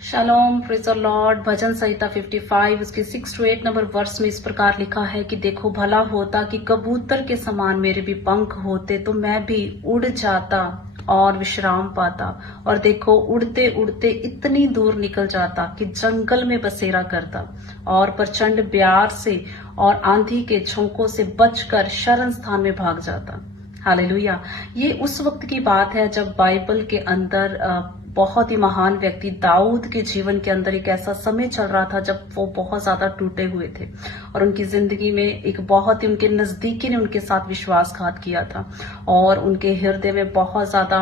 Shalom, praise the Lord. भजन संहिता 55 उसके 6 to 8 नंबर वर्ष में इस प्रकार लिखा है कि देखो भला होता कि कबूतर के समान मेरे भी पंख होते तो मैं भी उड़ जाता और विश्राम पाता, और देखो उड़ते उड़ते इतनी दूर निकल जाता कि जंगल में बसेरा करता, और प्रचंड ब्यार से और आंधी के झोंकों से बचकर शरण स्थान में भाग जाता। हालेलुया। ये उस वक्त की बात है जब बाइबल के अंदर बहुत ही महान व्यक्ति दाऊद के जीवन के अंदर एक ऐसा समय चल रहा था जब वो बहुत ज्यादा टूटे हुए थे, और उनकी जिंदगी में एक बहुत ही उनके नजदीकी ने उनके साथ विश्वासघात किया था, और उनके हृदय में बहुत ज्यादा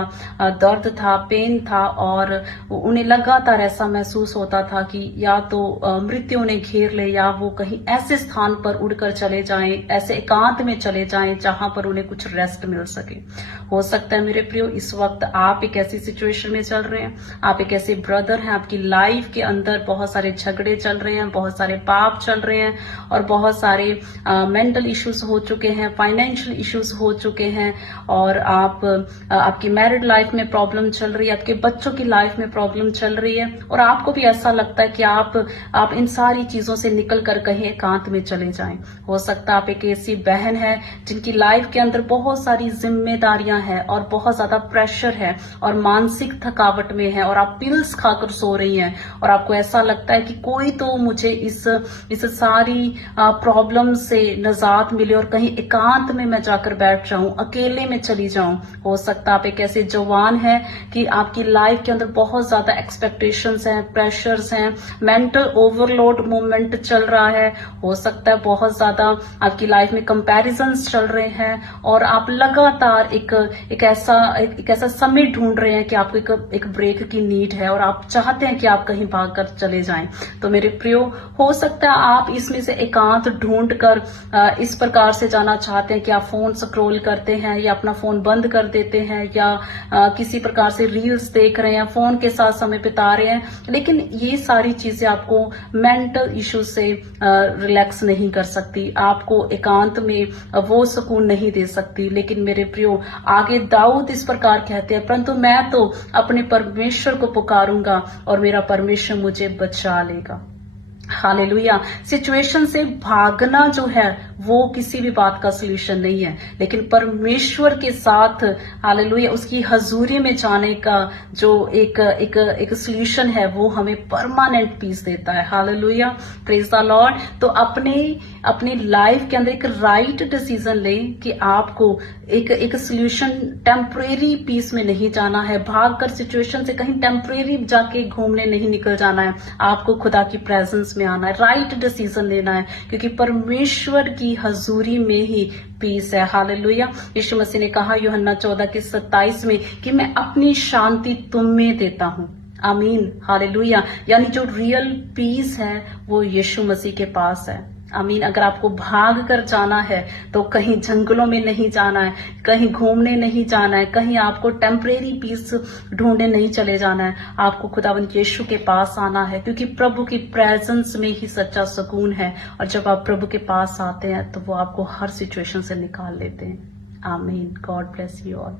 दर्द था, पेन था, और उन्हें लगातार ऐसा महसूस होता था कि या तो मृत्यु उन्हें घेर ले या वो कहीं ऐसे स्थान पर उड़कर चले जाएं, ऐसे एकांत में चले जाएं जहां पर उन्हें कुछ रेस्ट मिल सके। हो सकता है मेरे प्रियो इस वक्त आप एक ऐसी सिचुएशन में चल रहे हैं, आप एक ऐसे ब्रदर हैं, आपकी लाइफ के अंदर बहुत सारे झगड़े चल रहे हैं, बहुत सारे पाप चल रहे हैं, और बहुत सारे मेंटल इश्यूज हो चुके हैं, फाइनेंशियल इश्यूज हो चुके हैं, और आपकी मैरिड लाइफ में प्रॉब्लम चल रही है, आपके बच्चों की लाइफ में प्रॉब्लम चल रही है, और आपको भी ऐसा लगता है कि आप इन सारी चीजों से निकल कर कहीं एकांत में चले जाएं। हो सकता है आप एक ऐसी बहन है जिनकी लाइफ के अंदर बहुत सारी जिम्मेदारियां हैं और बहुत ज्यादा प्रेशर है और मानसिक थकावट में है, और आप पिल्स खाकर सो रही हैं, और आपको ऐसा लगता है कि कोई तो मुझे इस सारी प्रॉब्लम से निजात मिले और कहीं एकांत में मैं जाकर बैठ जाऊं, अकेले में चली जाऊं। हो सकता है आप एक ऐसे जवान हैं कि आपकी लाइफ के अंदर बहुत ज्यादा एक्सपेक्टेशंस हैं, प्रेशर्स हैं, मेंटल ओवरलोड मूवमेंट चल रहा है। हो सकता है बहुत ज्यादा आपकी लाइफ में कंपैरिजंस चल रहे हैं, और आप लगातार एक ऐसा समय ढूंढ रहे हैं कि आपको एक ब्रेक की नीड है, और आप चाहते हैं कि आप कहीं भागकर चले जाएं। तो मेरे प्रियो, हो सकता है आप इसमें से एकांत ढूंढ कर इस प्रकार से जाना चाहते हैं कि आप फोन स्क्रॉल करते हैं, या अपना फोन बंद कर देते हैं, या किसी प्रकार से रील्स देख रहे हैं, फोन के साथ समय बिता रहे हैं, लेकिन ये सारी चीजें आपको मेंटल इश्यू से रिलैक्स नहीं कर सकती, आपको एकांत में वो सुकून नहीं दे सकती। लेकिन मेरे प्रियो, आगे दाऊद इस प्रकार कहते हैं, परंतु मैं तो अपने परमेश्वर को पुकारूंगा और मेरा परमेश्वर मुझे बचा लेगा। हालेलुया। सिचुएशन से भागना जो है वो किसी भी बात का सोल्यूशन नहीं है, लेकिन परमेश्वर के साथ हालेलुया उसकी हजूरी में जाने का जो एक सोल्यूशन है वो हमें परमानेंट पीस देता है। Hallelujah, praise the Lord. तो अपनी लाइफ के अंदर एक राइट डिसीजन लें कि आपको एक सोल्यूशन टेम्परेरी पीस में नहीं जाना है, भागकर सिचुएशन से कहीं टेम्परेरी जाके घूमने नहीं निकल जाना है, आपको खुदा की प्रेजेंस में आना है, राइट डिसीजन लेना है, क्योंकि परमेश्वर की हजूरी में ही पीस है। हालेलुया। यीशु मसीह ने कहा यूहन्ना 14:27 में कि मैं अपनी शांति तुम में देता हूं। आमीन। हालेलुया। यानी जो रियल पीस है वो यीशु मसीह के पास है। आमीन। अगर आपको भाग कर जाना है तो कहीं जंगलों में नहीं जाना है, कहीं घूमने नहीं जाना है, कहीं आपको टेम्परेरी पीस ढूंढने नहीं चले जाना है, आपको खुदावंद यीशु के पास आना है, क्योंकि प्रभु की प्रेजेंस में ही सच्चा सुकून है, और जब आप प्रभु के पास आते हैं तो वो आपको हर सिचुएशन से निकाल लेते हैं। आमीन। God bless you all.